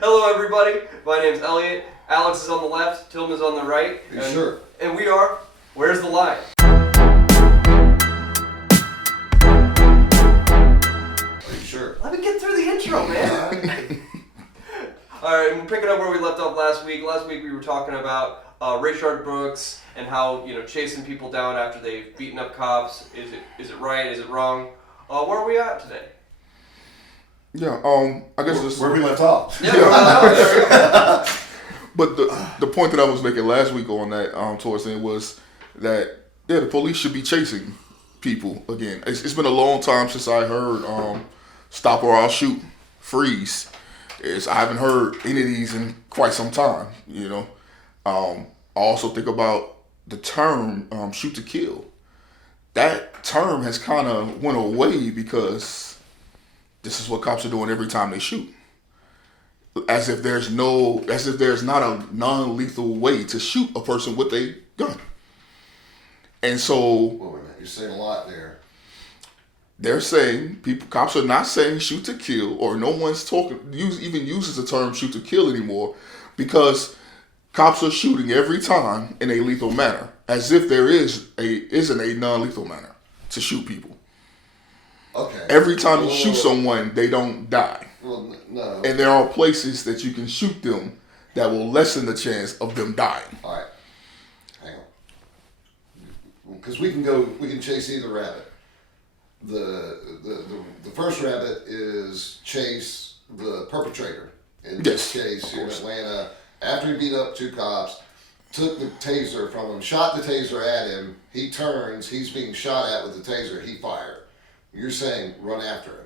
Hello, everybody. My name's Elliot. Alex is on the left. Tillman's on the right. Sure. And we are. Where's the line? Are you sure? Let me get through the intro, man. All right, we're picking up where we left off last week. Last week we were talking about Rayshard Brooks and how chasing people down after they've beaten up cops. Is it right? Is it wrong? Where are we at today? Yeah, I guess this Where we left off. Yeah, But the point that I was making last week on that towards the end was that the police should be chasing people again. It's been a long time since I heard stop or I'll shoot, freeze. I haven't heard any of these in quite some time. I also think about the term shoot to kill. That term has kind of went away because this is what cops are doing every time they shoot. As if there's not a non-lethal way to shoot a person with a gun. And so Wait a minute, you're saying a lot there. they're saying cops are not saying shoot to kill, or no one's even uses the term shoot to kill anymore, because cops are shooting every time in a lethal manner, as if there isn't a non-lethal manner to shoot people. Okay. Every time you shoot someone, they don't die. Well, no. And there are places that you can shoot them that will lessen the chance of them dying. All right. Hang on. Because we can chase either rabbit. The first rabbit is chase the perpetrator. In this case, here in Atlanta, after he beat up two cops, took the taser from him, shot the taser at him, he turns, he's being shot at with the taser, he fired. You're saying run after him.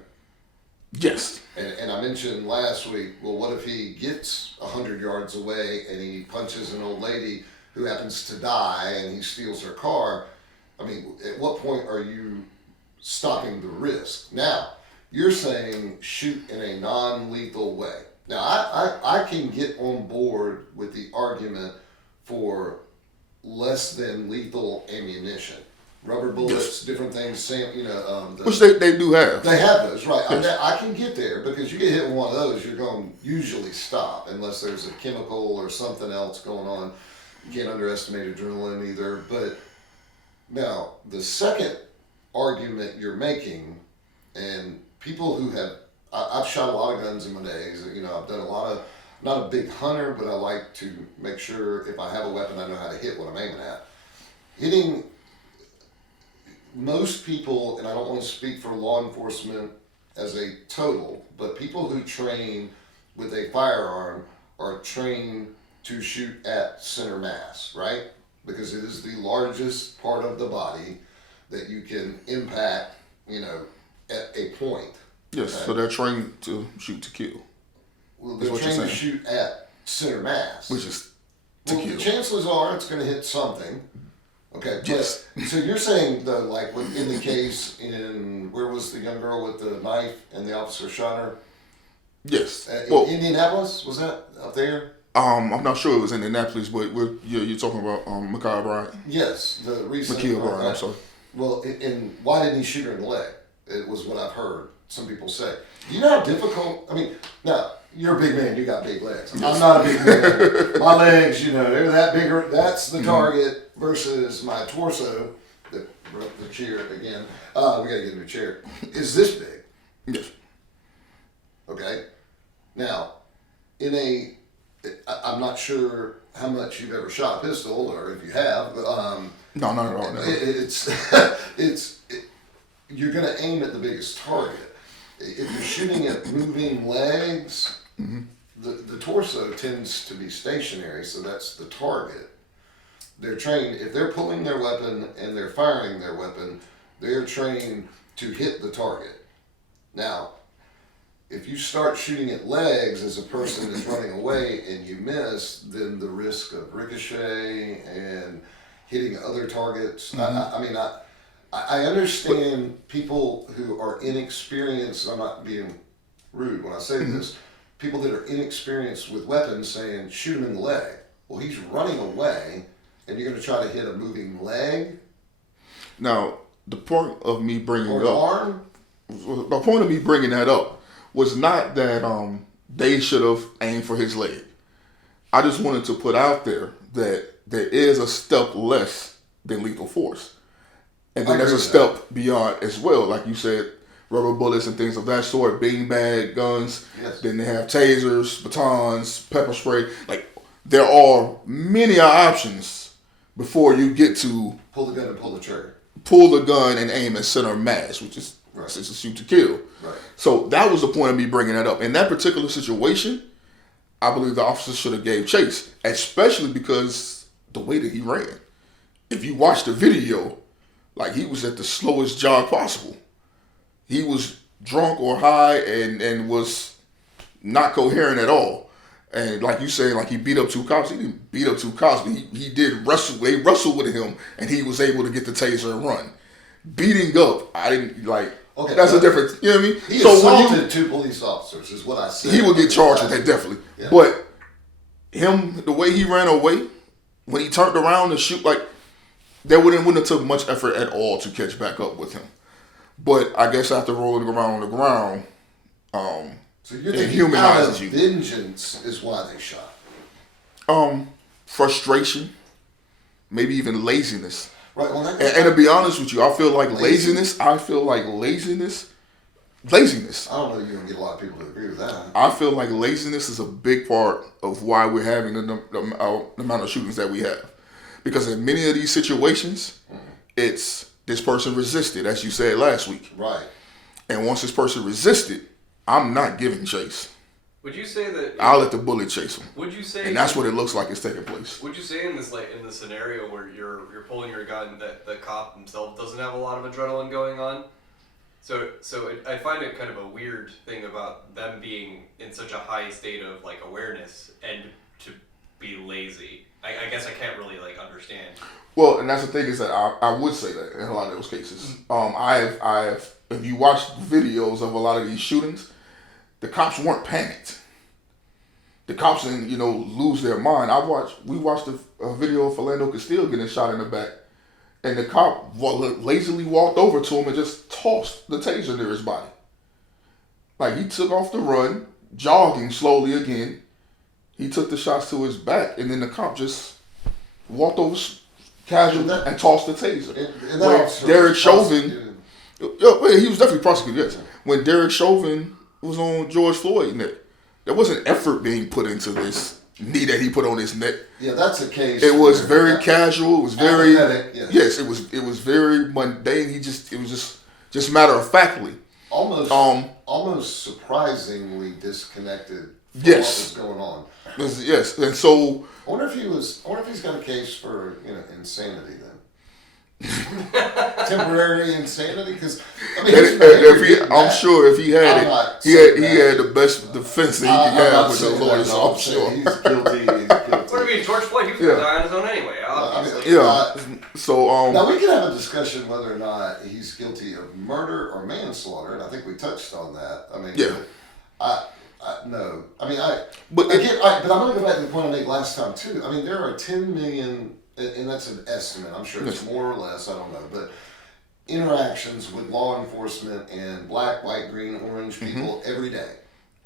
Yes. And I mentioned last week, well, what if he gets 100 yards away and he punches an old lady who happens to die and he steals her car? I mean, at what point are you stopping the risk? Now, you're saying shoot in a non-lethal way. Now, I can get on board with the argument for less than lethal ammunition. Rubber bullets, different things, Which they do have. They have those, right. Yes. I can get there, because you get hit with one of those, you're going to usually stop, unless there's a chemical or something else going on. You can't underestimate adrenaline either. But now, the second argument you're making, and people who I've shot a lot of guns in my days, I've done a lot of, not a big hunter, but I like to make sure if I have a weapon, I know how to hit what I'm aiming at. Hitting most people, and I don't want to speak for law enforcement as a total, but people who train with a firearm are trained to shoot at center mass, right? Because it is the largest part of the body that you can impact, at a point. Yes, okay? So they're trained to shoot to kill. Well, they're trained to shoot at center mass. Which is to kill. The chances are it's going to hit something. Okay, yes. So you're saying, though, like in the case where was the young girl with the knife and the officer shot her? Yes. Indianapolis, was that up there? I'm not sure it was Indianapolis, but you're talking about Ma'Khia Bryant. Yes, the recent. Ma'Khia Bryant, I'm sorry. Well, and why didn't he shoot her in the leg? It was what I've heard some people say. Do you know how difficult? I mean, now you're a big man. You got big legs. Yes. I'm not a big man. My legs, they're that bigger. That's the target versus my torso. The chair again. We gotta get a new chair. Is this big? Yes. Okay. Now, I'm not sure how much you've ever shot a pistol, or if you have. No, not at all. No. You're going to aim at the biggest target. If you're shooting at moving legs, the torso tends to be stationary, so that's the target. They're trained, if they're pulling their weapon and they're firing their weapon, they're trained to hit the target. Now, if you start shooting at legs as a person is running away and you miss, then the risk of ricochet and hitting other targets. I understand people who are inexperienced. I'm not being rude when I say this. People that are inexperienced with weapons saying shoot him in the leg. Well, he's running away, and you're going to try to hit a moving leg. Now, the point of me bringing or it up, arm. the point of me bringing that up was not that they should have aimed for his leg. I just wanted to put out there that there is a step less than lethal force. And then there's a step beyond as well. Like you said, rubber bullets and things of that sort, beanbag guns. Yes. Then they have tasers, batons, pepper spray. Like, there are many options before you get to pull the gun and pull the trigger. Pull the gun and aim at center mass, which is right. It's a shoot to kill. Right. So that was the point of me bringing that up. In that particular situation, I believe the officer should have gave chase, especially because the way that he ran. If you watch the video, like, he was at the slowest jog possible. He was drunk or high and was not coherent at all. And like you say, like, he beat up two cops. He didn't beat up two cops, but he did wrestle. They wrestled with him, and he was able to get the taser and run. Beating up, I didn't like. Okay, that's a difference. You know what I mean? He assaulted two police officers, is what I said. He would get charged with that, definitely. Yeah. But him, the way he ran away, when he turned around to shoot, like, that wouldn't have took much effort at all to catch back up with him. But I guess after rolling around on the ground, so you're it humanizes you. Vengeance is why they shot. Frustration, maybe even laziness. Right. Well, and to be honest with you, I feel like laziness. I feel like laziness. I don't know. You're gonna get a lot of people to agree with that. I feel like laziness is a big part of why we're having the amount of shootings that we have, because in many of these situations, it's this person resisted, as you said last week. Right. And once this person resisted, I'm not giving chase. Would you say that I'll let the bullet chase him? Would you say, and that's what it looks like it's taking place? Would you say in this scenario where you're pulling your gun that the cop himself doesn't have a lot of adrenaline going on? So I find it kind of a weird thing about them being in such a high state of, like, awareness and to be lazy. I guess I can't really, like, understand. Well, and that's the thing, is that I would say that in a lot of those cases. I've if you watch videos of a lot of these shootings, the cops weren't panicked. The cops didn't, lose their mind. We watched a video of Philando Castile getting shot in the back, and the cop lazily walked over to him and just tossed the taser near his body. Like, he took off the run, jogging slowly again. He took the shots to his back, and then the cop just walked over casually and tossed the taser. Derek Chauvin, he was definitely prosecuted, yes. When Derek Chauvin was on George Floyd neck, there wasn't effort being put into this knee that he put on his neck. Yeah, that's a case. It was very casual. It was very yes. It was very mundane. It was just matter of factly. Almost surprisingly disconnected from what was going on. Yes, and so I wonder if he's got a case for insanity then. Temporary insanity, because I'm sure if he had he had the best defense that he could have with the lawyers. I'm sure he's guilty. What do you mean, George Floyd? He was gonna die on his own anyway. Obviously. So now we can have a discussion whether or not he's guilty of murder or manslaughter, and I think we touched on that. No. But I'm going to go back to the point I made last time too. I mean, there are 10 million. And that's an estimate. I'm sure it's more or less. I don't know. But interactions with law enforcement and black, white, green, orange people every day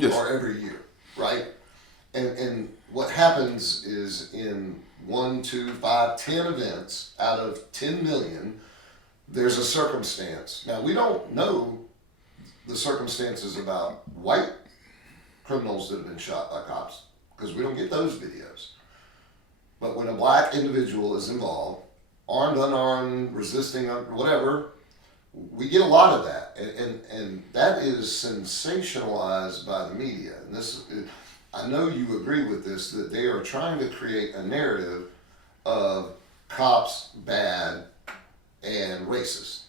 or every year, right? And what happens is in 1, 2, 5, 10 events out of 10 million, there's a circumstance. Now, we don't know the circumstances about white criminals that have been shot by cops because we don't get those videos. But when a black individual is involved, armed, unarmed, resisting, whatever, we get a lot of that. And that is sensationalized by the media. And I know you agree with this, that they are trying to create a narrative of cops bad and racist.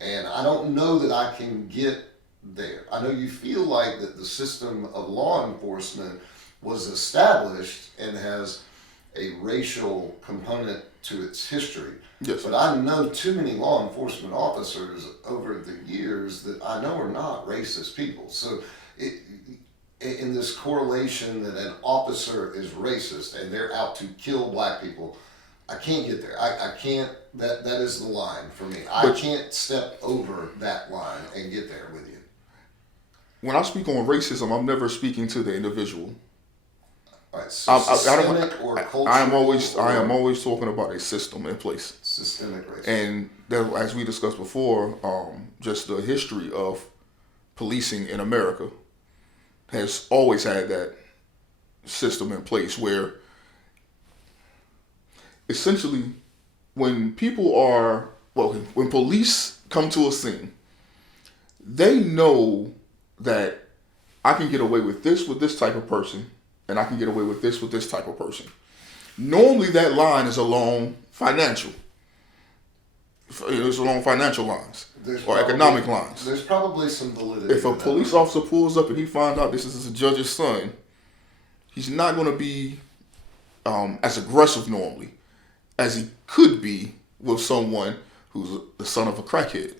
And I don't know that I can get there. I know you feel like that the system of law enforcement was established and has a racial component to its history. Yes. But I know too many law enforcement officers over the years that I know are not racist people. So in this correlation that an officer is racist and they're out to kill black people, I can't get there. I can't, that is the line for me. I can't step over that line and get there with you. when I speak on racism, I'm never speaking to the individual. All right, so systemic or cultural? I am always talking about a system in place. Systemic racism. And there, as we discussed before, just the history of policing in America has always had that system in place where essentially when police come to a scene, they know that I can get away with this type of person, and I can get away with this type of person. Normally that line is along financial. It's along financial lines or economic lines. There's probably some validity. If a police officer pulls up and he finds out this is a judge's son, he's not going to be as aggressive normally as he could be with someone who's the son of a crackhead.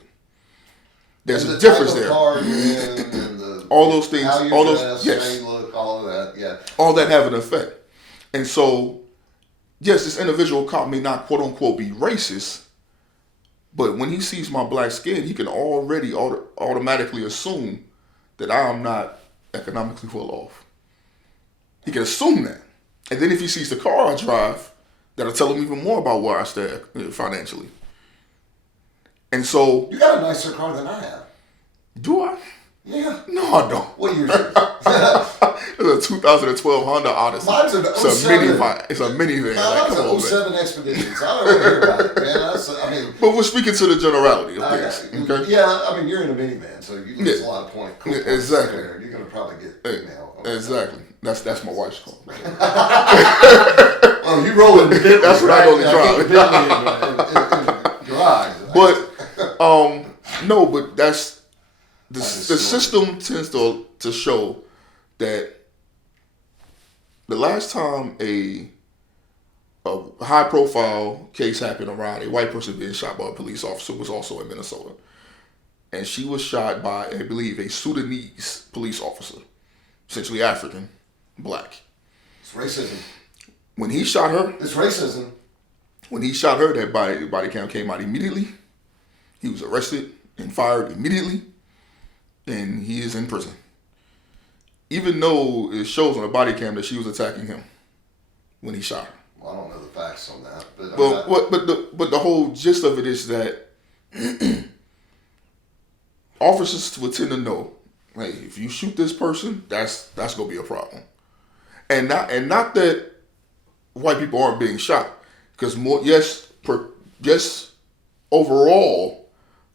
There's a difference there. All those things, all those, yes, look, all of that, yeah, all that have an effect. And so, yes, this individual cop may not quote unquote be racist, but when he sees my black skin, he can already automatically assume that I am not economically well off. He can assume that, and then if he sees the car I drive, that'll tell him even more about where I stand financially. And so, you got a nicer car than I have. Do I? Yeah. No, I don't. What year is it? It's a 2012 Honda Odyssey. Mine's an 07. It's a minivan. Mine's an 07 Expedition, so I don't want to hear about it, man. But we're speaking to the generality of things. Okay? Yeah, I mean, you're in a minivan, so you lose a lot of points. Yeah, exactly. You're going to probably get email. Exactly. That's my wife's car. Well, you roll in Bentley. That's what I only drive. In the garage. But, no, but that's... The system tends to show that the last time a high-profile case happened around a white person being shot by a police officer was also in Minnesota. And she was shot by, I believe, a Sudanese police officer, essentially African, black. It's racism. When he shot her... It's racism. When he shot her, that body cam came out immediately. He was arrested and fired immediately. And he is in prison. Even though it shows on the body cam that she was attacking him when he shot her. Well, I don't know the facts on that. But the whole gist of it is that officers would tend to know, hey, if you shoot this person, that's gonna be a problem. And not that white people aren't being shot, because overall,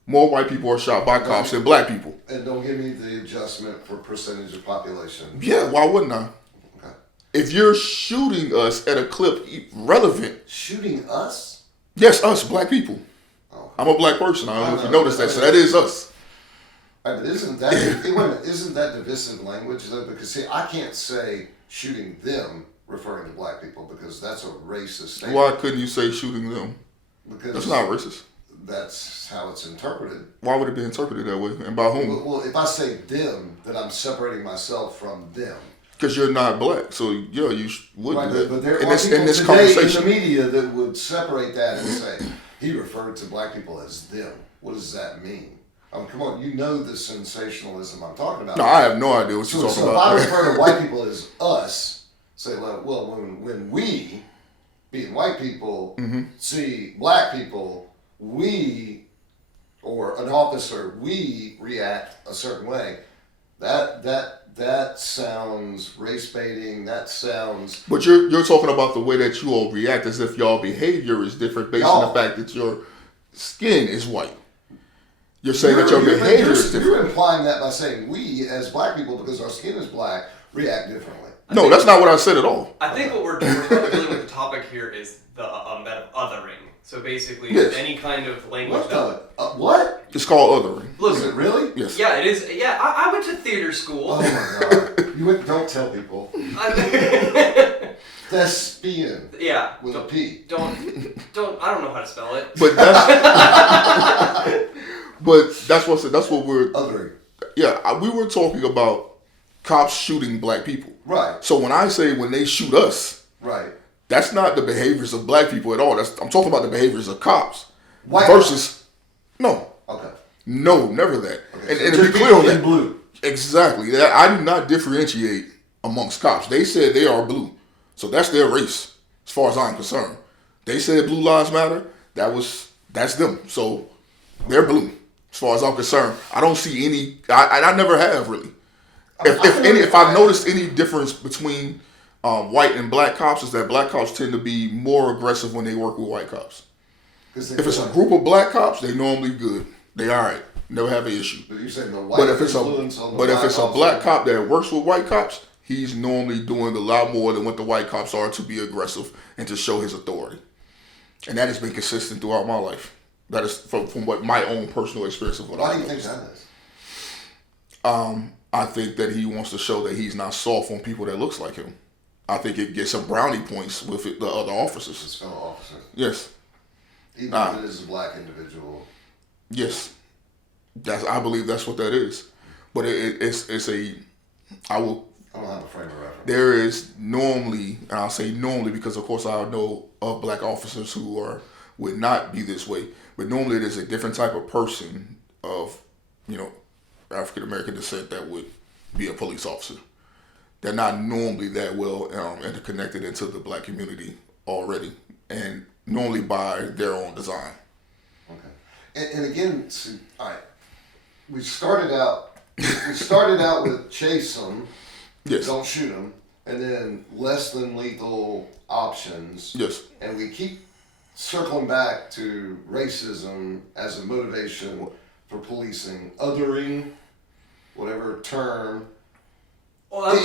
more white people are shot by cops than black people. And don't give me the adjustment for percentage of population. Yeah, why wouldn't I? Okay. If you're shooting us at a clip relevant. Shooting us? Yes, us, black people. Oh. I'm a black person. I don't know if you noticed that. So that is us. Right, but isn't that divisive language though? Because see, I can't say shooting them referring to black people because that's a racist statement. Why couldn't you say shooting them? Because that's not racist. That's how it's interpreted. Why would it be interpreted that way? And by whom? Well, if I say them, then I'm separating myself from them. Because you're not black. So, yeah, you would right, do that. But there in are people this today conversation. in the media that would separate that and say, he referred to black people as them. What does that mean? Come on, you know the sensationalism I'm talking about. No, I have no idea what you're talking about. So if I refer to white people as us, say, well, when we, being white people, see black people, we, or an officer, we react a certain way. That sounds race baiting. That sounds. But you're talking about the way that you all react as if y'all behavior is different based on the fact that your skin is white. You're saying that your behavior is different. You're implying that by saying we, as black people, because our skin is black, react differently. No, that's not what I said at all. I think what we're dealing with the topic here is the that of othering. So basically, any kind of language. What? It's called othering. Is it really? Yes. Yeah, it is. Yeah, I went to theater school. Oh my god! Don't tell people. Thespian. Yeah. With a P. Don't. I don't know how to spell it. But that's what we're. Othering. Yeah, we were talking about cops shooting black people. Right. So when I say when they shoot us. Right. That's not the behaviors of black people at all. I'm talking about the behaviors of cops. White versus, no. Okay. No, never that. Okay, and to be clear on that. Blue. Exactly. I do not differentiate amongst cops. They said they are blue, so that's their race, as far as I'm concerned. They said Blue Lives Matter. That's them. So they're blue, as far as I'm concerned. I don't see any. I never have really. If I've noticed any difference between white and black cops, is that black cops tend to be more aggressive when they work with white cops. If it's a group of black cops, they normally good. They all right. Never have an issue. But you're saying the white But if it's a a black cop that works with white cops, he's normally doing a lot more than what the white cops are to be aggressive and to show his authority. And that has been consistent throughout my life. That is from what my own personal experience of what Why I do you think that is? I think that he wants to show that he's not soft on people that looks like him. I think it gets some brownie points with the other officers. His fellow officers. Yes. Even if it is a black individual. Yes. I believe that's what that is. But it's a. I don't have a frame of reference. There is normally, and I'll say normally because of course I know of black officers who would not be this way. But normally it is a different type of person of, African American descent that would be a police officer. They're not normally that well interconnected into the black community already, and normally by their own design. Okay, and again, all right. We started out with chase them, yes, don't shoot them, and then less than lethal options. Yes, and we keep circling back to racism as a motivation for policing, othering, whatever term. Well,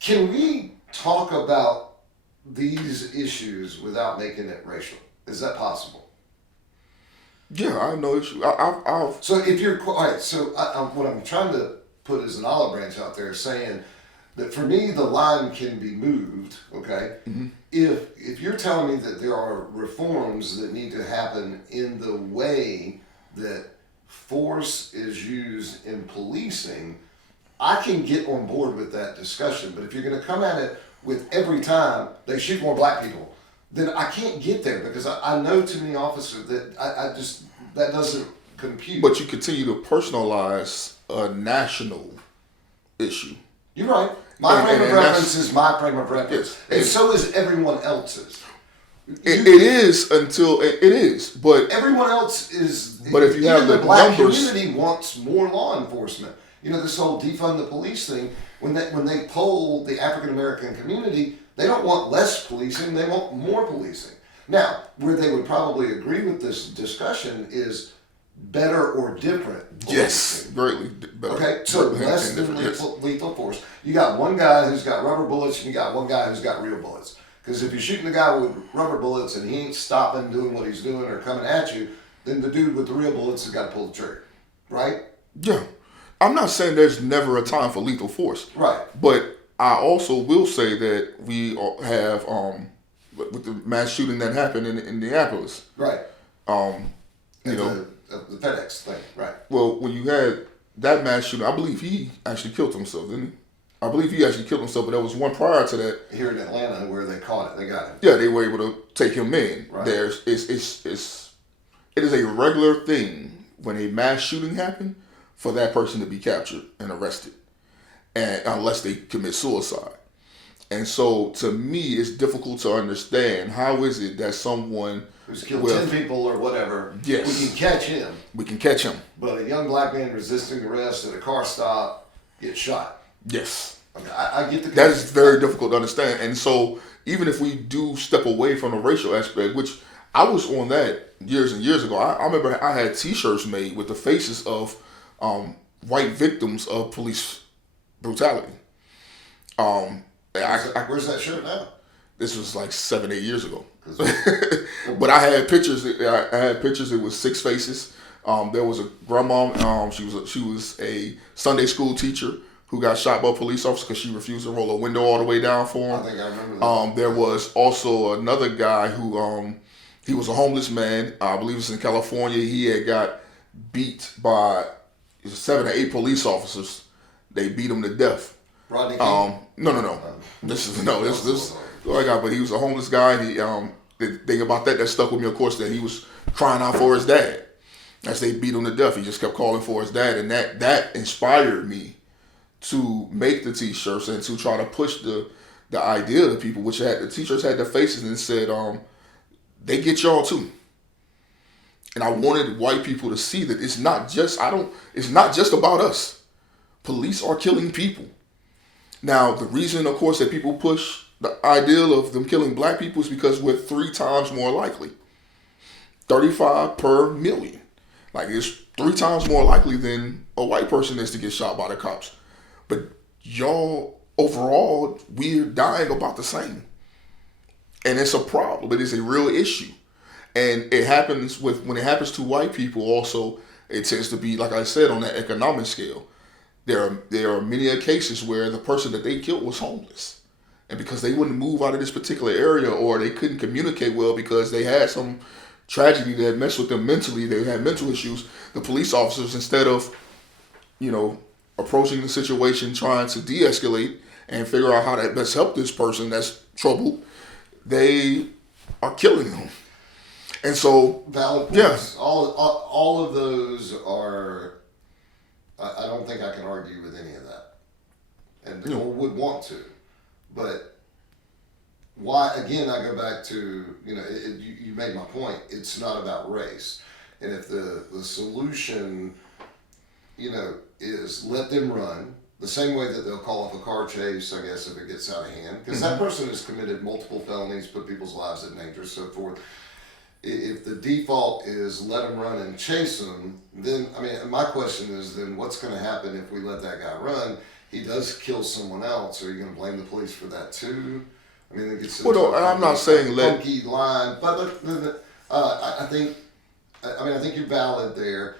can we talk about these issues without making it racial? Is that possible? Yeah, I have no issue. So if you're all right, so what I'm trying to put is an olive branch out there saying that for me the line can be moved. Okay, mm-hmm. If you're telling me that there are reforms that need to happen in the way that force is used in policing, I can get on board with that discussion. But if you're going to come at it with every time they shoot more black people, then I can't get there because I know too many officers that I just, that doesn't compute. But you continue to personalize a national issue. You're right. My frame of reference is my frame of reference. Yes. And so is everyone else's. It is, but everyone else is. But if you have the black numbers, community wants more law enforcement. This whole defund the police thing. When they poll the African American community, they don't want less policing; they want more policing. Now, where they would probably agree with this discussion is better or different policing. Yes, greatly better. Okay, so less than lethal force. You got one guy who's got rubber bullets, and you got one guy who's got real bullets. Because if you're shooting the guy with rubber bullets and he ain't stopping doing what he's doing or coming at you, then the dude with the real bullets has got to pull the trigger, right? Yeah. I'm not saying there's never a time for lethal force. Right. But I also will say that we have, with the mass shooting that happened in Indianapolis. Right. The FedEx thing, right. Well, when you had that mass shooting, I believe he actually killed himself, didn't he? I believe he actually killed himself, but there was one prior to that. Here in Atlanta where they caught it, they got him. Yeah, they were able to take him in. Right. It is a regular thing when a mass shooting happened for that person to be captured and arrested, and unless they commit suicide. And so, to me, it's difficult to understand how is it that someone who's killed 10 people or whatever, yes, we can catch him. We can catch him. But a young black man resisting arrest at a car stop gets shot. Yes. Okay, I get the. That is very difficult to understand. And so, even if we do step away from the racial aspect, which I was on that years and years ago, I remember I had T-shirts made with the faces of white victims of police brutality. Where's that shirt now? This was like 7-8 years ago. But I had pictures. It was 6 faces. There was a grandma. She was a Sunday school teacher who got shot by a police officer because she refused to roll a window all the way down for him. I think I remember that. There was also another guy who he was a homeless man. I believe it was in California. He had got beat by 7 or 8 police officers. They beat him to death. Rodney King? No. This guy, but he was a homeless guy. And the thing about that stuck with me, of course, that he was crying out for his dad. As they beat him to death, he just kept calling for his dad, and that inspired me to make the t-shirts and to try to push the idea to people, which the t-shirts had their faces and it said, they get y'all too. And I wanted white people to see that it's not just about us. Police are killing people. Now, the reason, of course, that people push the ideal of them killing black people is because we're 3 times more likely. 35 per million. Like, it's 3 times more likely than a white person is to get shot by the cops. But y'all, overall, we're dying about the same. And it's a problem. It is a real issue. And it happens when it happens to white people also, it tends to be, like I said, on that economic scale. There are many cases where the person that they killed was homeless. And because they wouldn't move out of this particular area, or they couldn't communicate well because they had some tragedy that messed with them mentally, they had mental issues, the police officers, instead of, approaching the situation, trying to de-escalate and figure out how to best help this person that's troubled, they are killing them. And so, valid points. Yes. All of those are. I don't think I can argue with any of that, and or would want to, but why? Again, I go back to you made my point. It's not about race, and if the solution, is let them run the same way that they'll call off a car chase, I guess, if it gets out of hand, because that person has committed multiple felonies, put people's lives in danger, so forth. If the default is let them run and chase them, then, my question is then what's going to happen if we let that guy run? He does kill someone else. Are you going to blame the police for that too? It gets into I'm not saying let funky line, but I think you're valid there.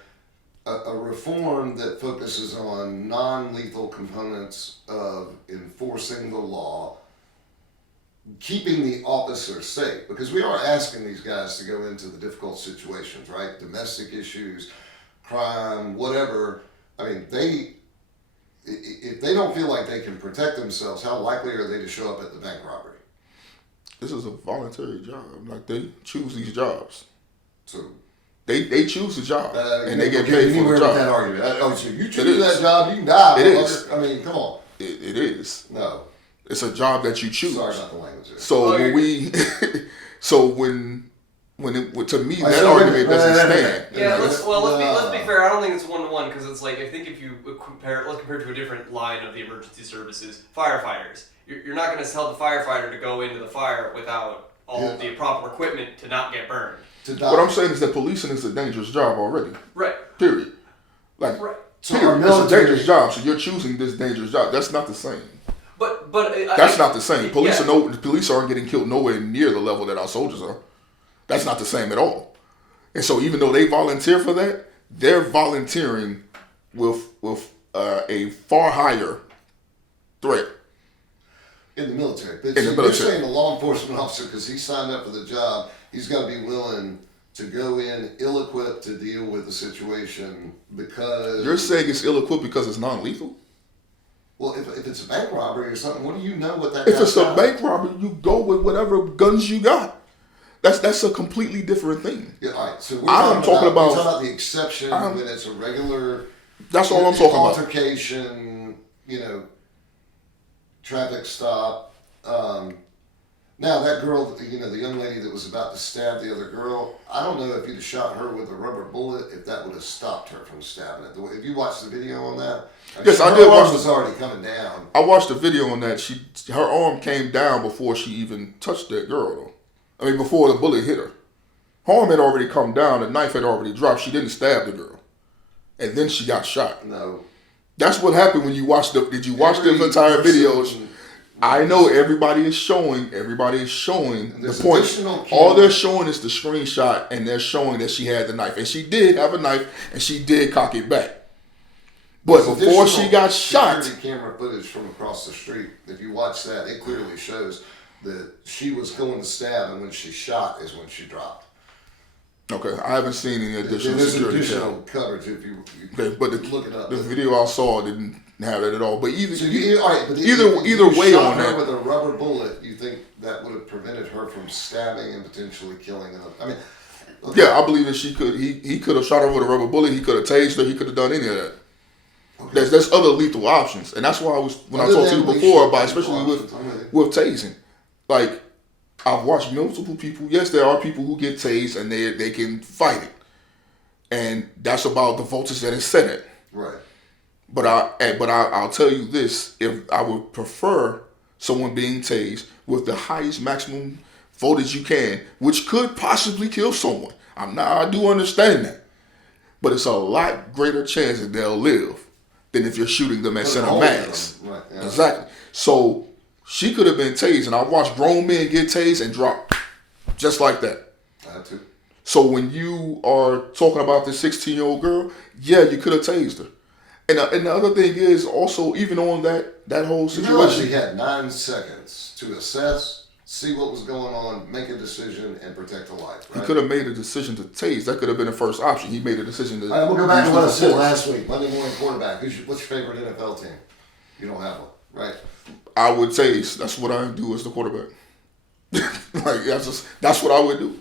A reform that focuses on non-lethal components of enforcing the law, keeping the officer safe, because we are asking these guys to go into the difficult situations, right? Domestic issues, crime, whatever. If they don't feel like they can protect themselves, how likely are they to show up at the bank robbery? This is a voluntary job. Like, they choose these jobs. So they choose the job, and they get paid for the job. That argument. So you choose that job, you can die. It is. Come on. It is. No. It's a job that you choose. Sorry about the language there. So to me, that argument doesn't stand. Yeah, let's be fair. I don't think it's 1-to-1, because it's like, I think if you let's compare to a different line of the emergency services, firefighters. You're not going to tell the firefighter to go into the fire without all of the proper equipment to not get burned. What I'm saying is that policing is a dangerous job already. Right. Period. Like, right. So period. It's a dangerous job. So you're choosing this dangerous job. That's not the same. But that's not the same. Police aren't getting killed nowhere near the level that our soldiers are. That's not the same at all. And so even though they volunteer for that, they're volunteering with a far higher threat. In the military. But in the military. You're saying a law enforcement officer, because he signed up for the job, he's got to be willing to go in ill-equipped to deal with the situation because... You're saying it's ill-equipped because it's non-lethal? Well, if it's a bank robbery or something, what do you know what that? If it's a bank robbery, you go with whatever guns you got. That's a completely different thing. Yeah, all right. So we're talking about the exception when it's a regular. That's all I'm talking about. Altercation, traffic stop. Now that girl, the young lady that was about to stab the other girl, I don't know if you'd have shot her with a rubber bullet, if that would have stopped her from stabbing it. Have you watched the video on that? Yes, I did watch. Her arm was already coming down. I watched the video on that. Her arm came down before she even touched that girl, though. Before the bullet hit her. Her arm had already come down. The knife had already dropped. She didn't stab the girl, and then she got shot. No. That's what happened when you watched the. Did you watch the entire videos? I know everybody is showing the point. All they're showing is the screenshot, and they're showing that she had the knife, and she did have a knife, and she did cock it back. But before she got shot, security camera footage from across the street. If you watch that, it clearly shows that she was going to stab, and when she shot is when she dropped. Okay, I haven't seen any additional There's security additional coverage if you Okay, but look it up. the video I saw didn't have that at all. But either All right, but either if you way shot on her that. with a rubber bullet, you think that would have prevented her from stabbing and potentially killing another? I mean, okay. Yeah, I believe that she could. He could have shot her with a rubber bullet. He could have tased her. He could have done any of that. Okay. There's other lethal options, and that's why I talked to you before about, especially with tasing. Like, I've watched multiple people. Yes, there are people who get tased and they can fight it, and that's about the voltage that is set at. Right. But I'll tell you this: if I would prefer someone being tased with the highest maximum voltage you can, which could possibly kill someone. I do understand that, but it's a lot greater chance that they'll live than if you're shooting them at center max. Right. Yeah. Exactly. So she could have been tased, and I've watched grown men get tased and drop just like that. I have to. So when you are talking about this 16-year-old girl, yeah, you could have tased her. And the other thing is also, even on that whole You realize she situation, had 9 seconds to assess, see what was going on, make a decision, and protect a life. he Right? could have made a decision to tase. That could have been the first option. He made a decision to. All right, we'll go back to use what I the said force. last week. Monday morning quarterback. What's your favorite NFL team? You don't have one, right? I would tase. That's what I do as the quarterback. Like that's what I would do.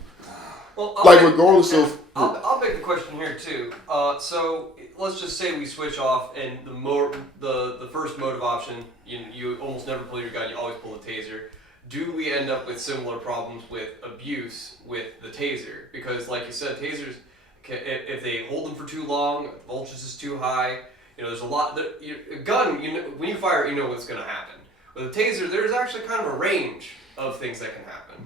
Well, Like regardless of. I'll make the question here too. So let's just say we switch off, and the first mode of option, you almost never pull your gun. You always pull the taser. Do we end up with similar problems with abuse with the taser? Because, like you said, tasers, if they hold them for too long, the voltage is too high. There's a lot. A gun, when you fire it, you know what's going to happen. With a taser, there's actually kind of a range of things that can happen.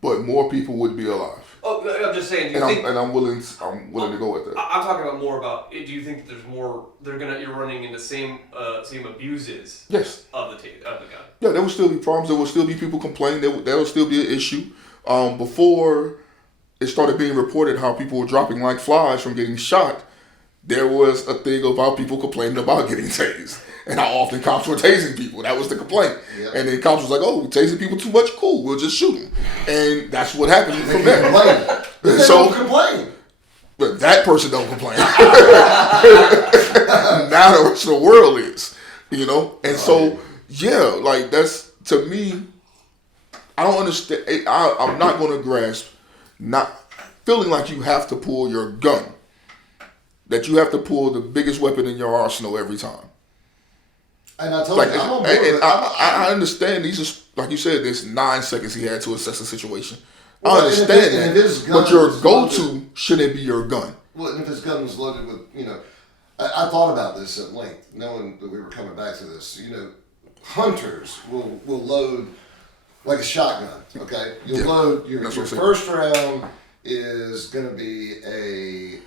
But more people would be alive. Oh, I'm just saying. I'm willing to go with that. I'm talking about more about. Do you think that there's more? You're running into same abuses. Yes. Of the gun. Yeah, there will still be problems. There will still be people complaining. There will still be an issue. Before it started being reported how people were dropping like flies from getting shot, there was a thing about people complaining about getting tased. And how often cops were tasing people. That was the complaint. Yep. And then cops was like, oh, we're tasing people too much. Cool, we'll just shoot them. And that's what happened from there. They don't complain. But that person don't complain. Now the rest of the world is. And so, yeah, like that's, to me, I don't understand. I'm not going to grasp not feeling like you have to pull your gun. That you have to pull the biggest weapon in your arsenal every time. And I told you, I'm on board. I understand these are, like you said, there's 9 seconds he had to assess the situation. I understand that, but your go-to shouldn't be your gun. Well, and if his gun was loaded with, I thought about this at length, knowing that we were coming back to this. Hunters will load like a shotgun, okay? You'll load, your first round is going to be a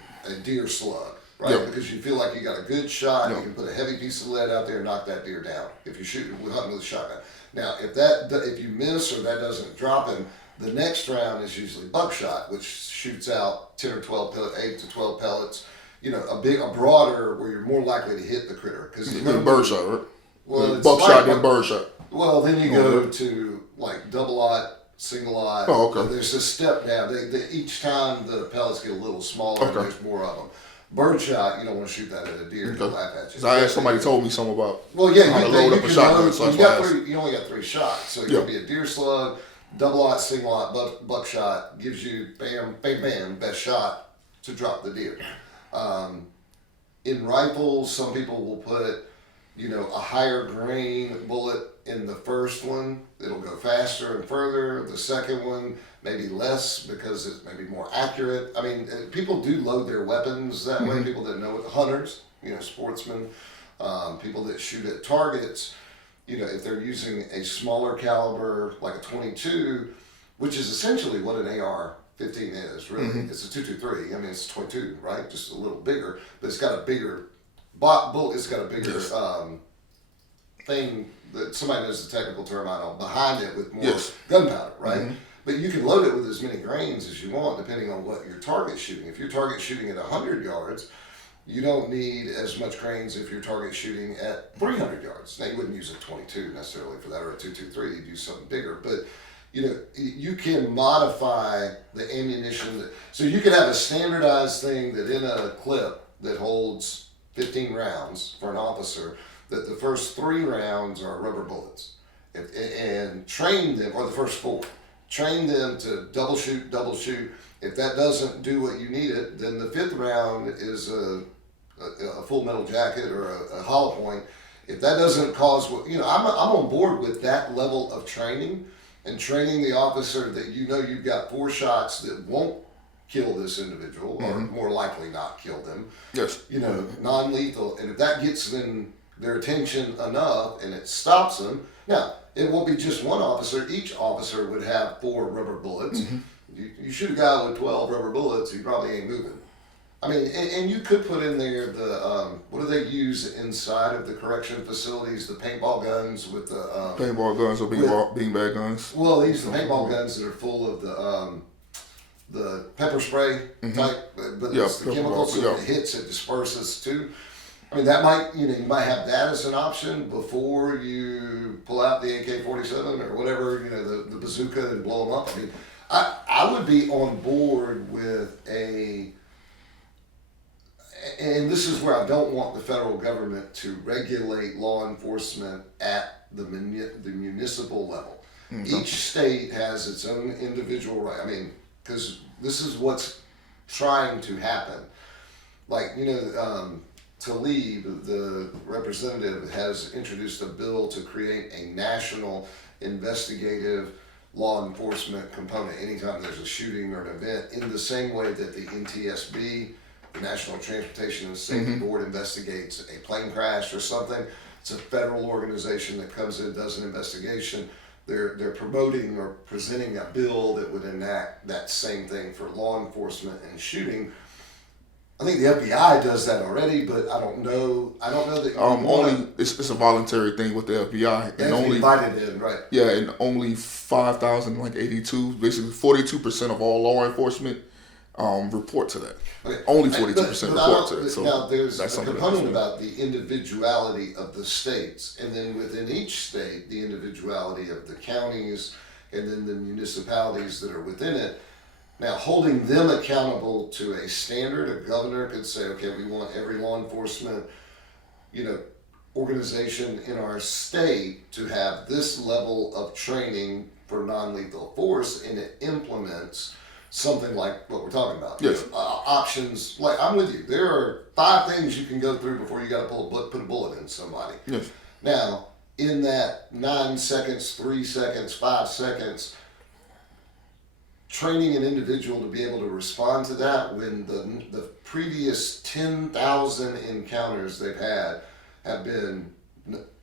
deer slug. Right, because you feel like you got a good shot, you can put a heavy piece of lead out there and knock that deer down if you shoot with hunting with a shotgun. Now, if you miss or that doesn't drop him, the next round is usually buckshot, which shoots out 10 or 12 8 to 12 pellets. A broader where you're more likely to hit the critter. Because birdshot, right? Well, buckshot and birdshot. Well, then you go to like double-aught, single-aught. Oh, okay. There's a step down. Each time the pellets get a little smaller, and there's more of them. Birdshot, you don't want to shoot that at a deer. They'll laugh at you. I had somebody told me something about. Well, yeah, how to load up a shotgun. So you only got 3 shots, so it could be a deer slug, double-aught, single-aught, buckshot gives you bam, bam, bam, best shot to drop the deer. In rifles, some people will put, a higher grain bullet in the first one. It'll go faster and further. The second one, maybe less because it's maybe more accurate. I mean, people do load their weapons that way. People that know it, hunters, sportsmen, people that shoot at targets, if they're using a smaller caliber, like a 22, which is essentially what an AR-15 is, really. It's a 223. I mean, it's a 22, right? Just a little bigger, but it's got a bigger bullet. It's got a bigger thing that somebody knows the technical term, I don't, behind it with more gunpowder, right? But you can load it with as many grains as you want, depending on what your target's shooting. If your target's shooting at 100 yards, you don't need as much grains if your target's shooting at 300 yards. Now, you wouldn't use a 22 necessarily for that, or a 223. You'd use something bigger. But, you can modify the ammunition. So you could have a standardized thing that in a clip that holds 15 rounds for an officer, that the first 3 rounds are rubber bullets. And train them, or the first 4, train them to double shoot. If that doesn't do what you need it, then the 5th round is a full metal jacket or a hollow point. If that doesn't cause what, I'm on board with that level of training, and training the officer that you've got 4 shots that won't kill this individual, or more likely not kill them. Yes. Non-lethal. And if that gets them their attention enough and it stops them, now it won't be just one officer. Each officer would have 4 rubber bullets. You shoot a guy with 12 rubber bullets, he probably ain't moving. I mean, and you could put in there the, what do they use inside of the correction facilities? The paintball guns with the... paintball guns or beanbag guns? Well, they use the paintball guns that are full of the pepper spray type, but it's the chemicals, so it hits, it disperses too. I mean, that might, you might have that as an option before you pull out the AK-47 or whatever, the bazooka and blow them up. I mean, I would be on board with and this is where I don't want the federal government to regulate law enforcement at the municipal level. Each state has its own individual right. I mean, because this is what's trying to happen. Like, Tillman, the representative, has introduced a bill to create a national investigative law enforcement component anytime there's a shooting or an event, in the same way that the NTSB, the National Transportation and Safety Board, investigates a plane crash or something. It's a federal organization that comes in, does an investigation. They're promoting or presenting a bill that would enact that same thing for law enforcement and shooting. I think the FBI does that already, but I don't know that it's a voluntary thing with the FBI, and only invited in, right? Yeah, and only 5,082, basically 42% of all law enforcement report to that. Okay. Only 42% report to it. So now there's a component about the individuality of the states, and then within each state, the individuality of the counties, and then the municipalities that are within it. Now, holding them accountable to a standard, a governor could say, okay, we want every law enforcement, organization in our state to have this level of training for non-lethal force, and it implements something like what we're talking about. Yes. Options, like, I'm with you. There are 5 things you can go through before you got to put a bullet in somebody. Yes. Now, in that 9 seconds, 3 seconds, 5 seconds, training an individual to be able to respond to that when the previous 10,000 encounters they've had have been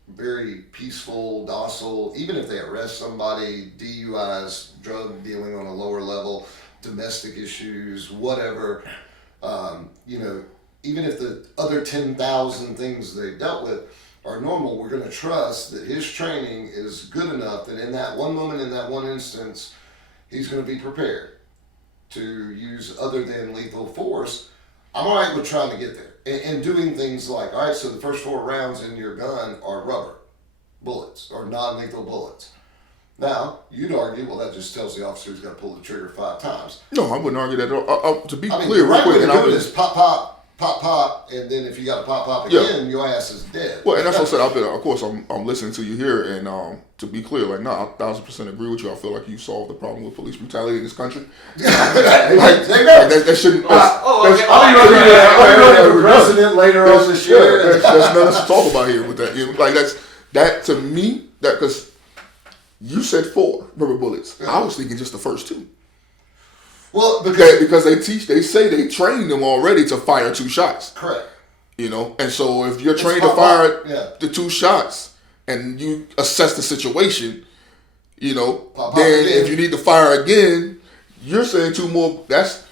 very peaceful, docile, even if they arrest somebody, DUIs, drug dealing on a lower level, domestic issues, whatever, even if the other 10,000 things they've dealt with are normal, we're going to trust that his training is good enough that in that one moment, in that one instance, he's going to be prepared to use other than lethal force. I'm all right with trying to get there and doing things like, all right, so the first 4 rounds in your gun are rubber bullets or non-lethal bullets. Now, you'd argue, well, that just tells the officer he's got to pull the trigger 5 times. No, I wouldn't argue that at all. To be clear, the right way to real quick, do it is pop, pop, pop, pop, and then if you got to pop, pop again, your ass is dead. Well, and that's what I said. Of course, I'm listening to you here, and to be clear, like, no, I 1,000% agree with you. I feel like you solved the problem with police brutality in this country. That shouldn't. The president later on this year. There's nothing to talk about here with that. Like that to me, because you said 4 rubber bullets. Yeah. I was thinking just the first 2. Well, because they say they train them already to fire 2 shots. Correct. And so if you're trained to fire the 2 shots and you assess the situation, then if you need to fire again, you're saying 2 more. That's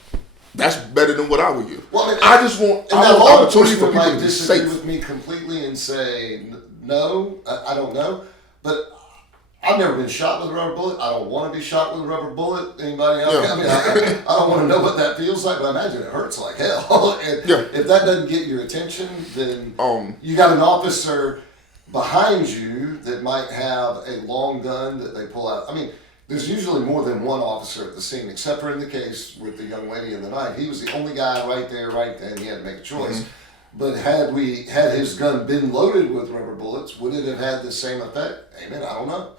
better than what I would give. Well, I just want opportunity for people to be safe. Disagree with me completely and say no. I don't know, but I've never been shot with a rubber bullet. I don't want to be shot with a rubber bullet. Anybody else? Yeah. I mean, I don't want to know what that feels like, but I imagine it hurts like hell. And if that doesn't get your attention, then you got an officer behind you that might have a long gun that they pull out. I mean, there's usually more than one officer at the scene, except for in the case with the young lady in the night. He was the only guy right there, right then. He had to make a choice. But had his gun been loaded with rubber bullets, would it have had the same effect? Amen. I don't know.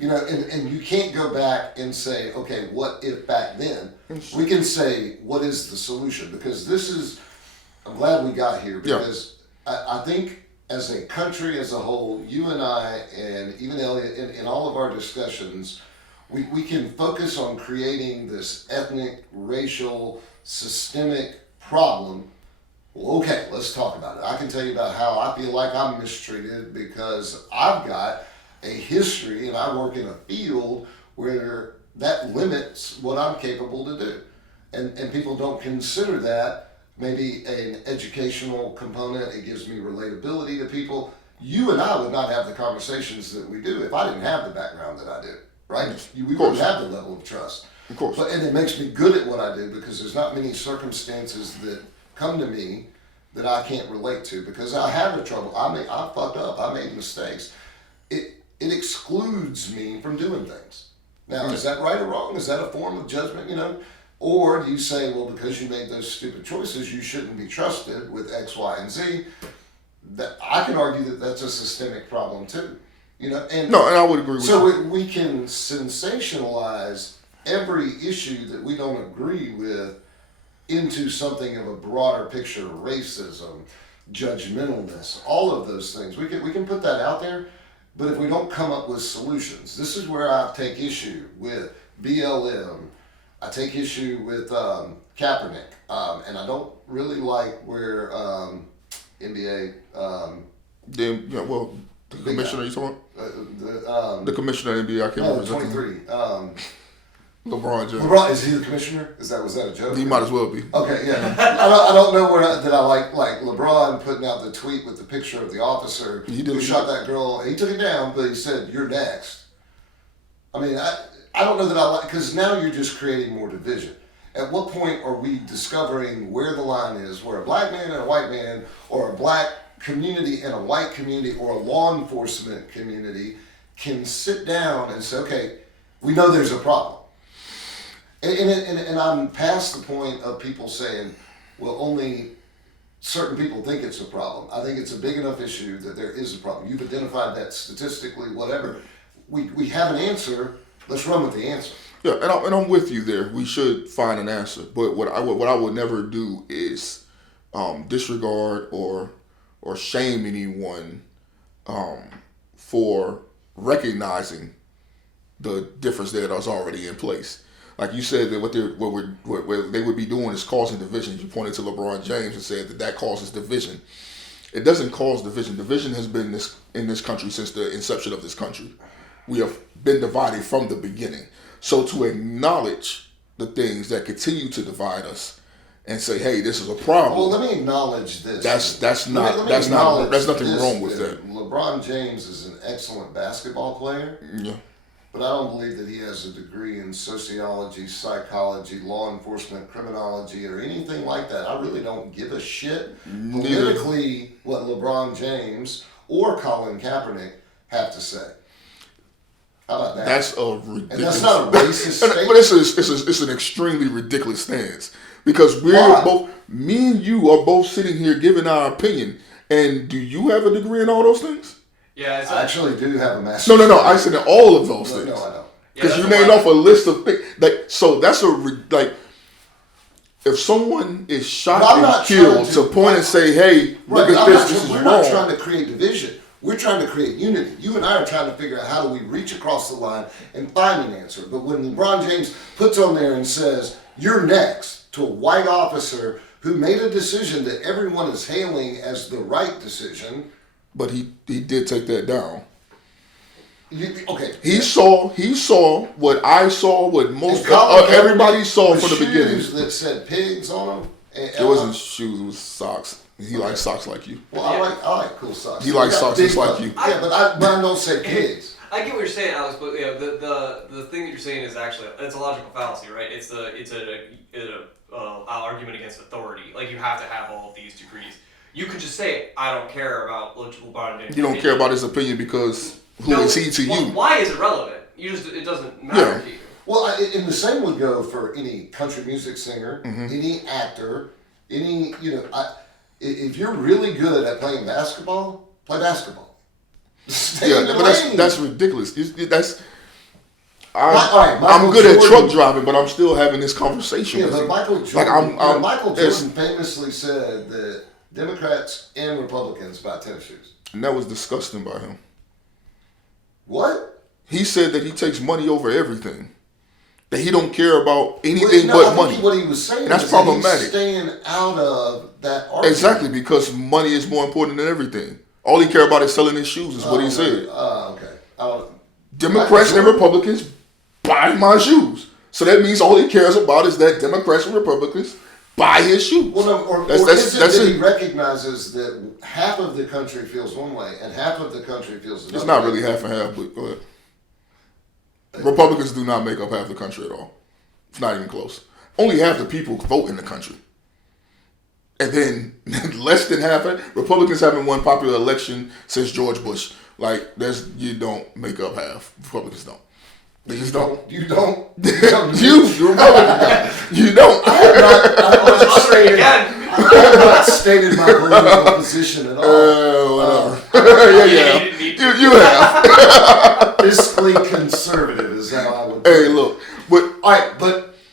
You know, and you can't go back and say, okay, what if back then? We can say, what is the solution? Because I'm glad we got here, because I think as a country as a whole, you and I, and even Elliot, in all of our discussions, we can focus on creating this ethnic, racial, systemic problem. Well, okay, let's talk about it. I can tell you about how I feel like I'm mistreated because I've got a history and I work in a field where that limits what I'm capable to do. And people don't consider that maybe an educational component. It gives me relatability to people. You and I would not have the conversations that we do if I didn't have the background that I do, right? We wouldn't have the level of trust. Of course. And it makes me good at what I do because there's not many circumstances that come to me that I can't relate to because I have the trouble. I fucked up. I made mistakes. It excludes me from doing things. Now, is that right or wrong? Is that a form of judgment, you know? Or do you say, well, because you made those stupid choices, you shouldn't be trusted with X, Y, and Z? That I can argue that that's a systemic problem too, you know? And I would agree with you. So we can sensationalize every issue that we don't agree with into something of a broader picture of racism, judgmentalness, all of those things. We can put that out there. But if we don't come up with solutions, this is where I take issue with BLM. I take issue with Kaepernick, and I don't really like where NBA. The commissioner you talking about? The commissioner of NBA. I can't remember. 23. LeBron James. LeBron, is he the commissioner? Was that a joke? He might as well be. Okay, yeah. I don't know that I like LeBron putting out the tweet with the picture of the officer who shot that girl. He took it down, but he said, "You're next." I mean, I don't know that I like, because now you're just creating more division. At what point are we discovering where the line is, where a black man and a white man, or a black community and a white community, or a law enforcement community can sit down and say, okay, we know there's a problem. And I'm past the point of people saying, well, only certain people think it's a problem. I think it's a big enough issue that there is a problem. You've identified that statistically, whatever. We have an answer. Let's run with the answer. Yeah, and I'm with you there. We should find an answer. But what I would never do is disregard or shame anyone for recognizing the difference that is already in place. Like you said, that what they would be doing is causing division. You pointed to LeBron James and said that causes division. It doesn't cause division. Division has been in this country since the inception of this country. We have been divided from the beginning. So to acknowledge the things that continue to divide us and say, "Hey, this is a problem." Well, let me acknowledge this. There's nothing wrong with that. LeBron James is an excellent basketball player. Yeah. But I don't believe that he has a degree in sociology, psychology, law enforcement, criminology, or anything like that. I really don't give a shit politically what LeBron James or Colin Kaepernick have to say. How about that? That's a ridiculous. And that's not a racist statement. But it's an extremely ridiculous stance because me and you are both sitting here giving our opinion. And do you have a degree in all those things? Yeah, I actually do have a master's. No. I said in all of those things. No, I don't. Because you named off a list of things. So that's if someone is shot and killed to point and say, "Hey, look at this. This is wrong." We're not trying to create division. We're trying to create unity. You and I are trying to figure out how do we reach across the line and find an answer. But when LeBron James puts on there and says, "You're next," to a white officer who made a decision that everyone is hailing as the right decision. But he did take that down. Okay. He saw what I saw, what most everybody saw from the beginning. Shoes that said pigs on them. It wasn't shoes; it was socks. He likes socks like you. Well, I like cool socks. He likes socks just like you. Yeah, but mine don't say pigs. I get what you're saying, Alex, but the thing that you're saying is actually it's a logical fallacy, right? It's an argument against authority. Like you have to have all of these degrees. You could just say, I don't care about LeBron James. You don't care about his opinion because who is he to you? Why is it relevant? it doesn't matter to you. Well, and the same would go for any country music singer, any actor, any, if you're really good at playing basketball, play basketball. But that's ridiculous. Right, I'm good at truck driving, but I'm still having this conversation. Yeah, but Michael Jordan, Michael Jordan famously said that Democrats and Republicans buy tennis shoes. And that was disgusting by him. What? He said that he takes money over everything. That he don't care about anything but money. What he was saying, and that's problematic. He's staying out of that argument. Exactly, because money is more important than everything. All he care about is selling his shoes, is what he said. Okay. Democrats and Republicans buy my shoes. So that means all he cares about is that Democrats and Republicans buy his shoes. Well, no, or is it that he recognizes that half of the country feels one way and half of the country feels another way? It's not really half and half, but go ahead. Republicans do not make up half the country at all. It's not even close. Only half the people vote in the country. And then less than half of it, Republicans haven't won popular election since George Bush. Like, you don't make up half. Republicans don't. They just don't. You don't. You're Republican guy. You don't. I have not stated my political position at all. Whatever. You have. Fiscally conservative is how I would. Hey, look. All